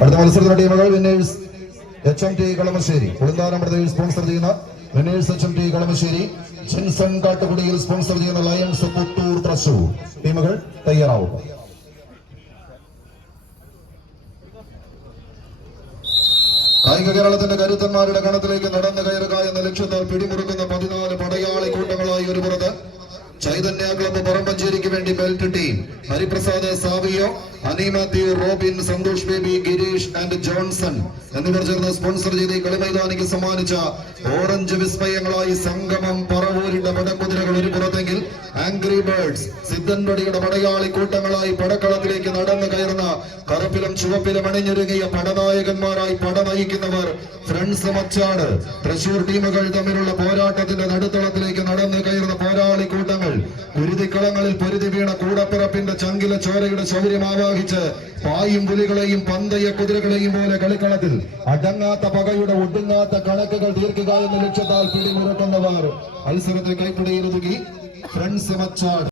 അടുത്ത മത്സരത്തിന്റെ ടീമുകൾ winners H M T Kalamassery. കുളുന്താനം sponsor ചെയ്യുന്ന winners H M T Kalamassery. Jinson കാട്ടുകുടിയിൽ sponsor ചെയ്യുന്ന ലയൺസ് പുത്തൂർ തൃശൂർ. ടീമുകൾ തയ്യാറാവുക കായിക കേരളത്തിന്റെ കരുത്തന്മാരുടെ കണത്തിലേക്ക് നടന്നു കയറുക എന്ന ലക്ഷ്യത്താൽ പിടിമുറുക്കുന്ന പതിനാല് പടയാളി കൂട്ടങ്ങളായി ഒരു പുറത്ത്. ചൈതന്യ ക്ലബ് പറമ്പഞ്ചേരിക്ക് വേണ്ടി belt team Hariprasad Savio Ani Mathew Robin Santhosh Baby Girish and Johnson എന്നിവർ ചേർന്ന് സ്പോൺസർ ചെയ്ത് കളിമൈതാനിക്ക് സമ്മാനിച്ച ഓറഞ്ച് വിസ്മയങ്ങളായി സംഗമം പറവൂരിന്റെ പടക്കുതിരകൾ ഒരു പുറത്തെങ്കിൽ ആംഗ്രി ബേർഡ്സ് സിദ്ധൻപടിയുടെ പടയാളി കൂട്ടങ്ങളായി പടക്കളത്തിലേക്ക് നടന്നു കയറുന്ന കറുപ്പിലും ചുവപ്പിലും അണിഞ്ഞൊരുങ്ങിയ പടനായകന്മാരായി പട നയിക്കുന്നവർ ഫ്രണ്ട്സ് മച്ചാട് തൃശൂർ ടീമുകൾ തമ്മിലുള്ള പോരാട്ടത്തിന്റെ നടുത്തളത്തിലേക്ക് നടന്നു കയറുന്ന പോരാളി കൂട്ടങ്ങൾ കുരുതിക്കളങ്ങളിൽ പൊരുതി വീണ കൂടപ്പിറപ്പിന്റെ ചങ്കില ചോരയുടെ ശൗര്യം ആവാഹിച്ച് പായും പുലികളെയും പന്തയ കുതിരകളെയും പോലെ കളിക്കളത്തിൽ അടങ്ങാത്ത പകയുടെ ഒടുങ്ങാത്ത കണക്കുകൾ തീർക്കുക എന്ന ലക്ഷ്യത്താൽ പിടിമുരട്ടുന്നവർ മത്സരത്തിൽ കൈപ്പിടിയിൽ ഒതുങ്ങി ഫ്രണ്ട്സ് മച്ചാട്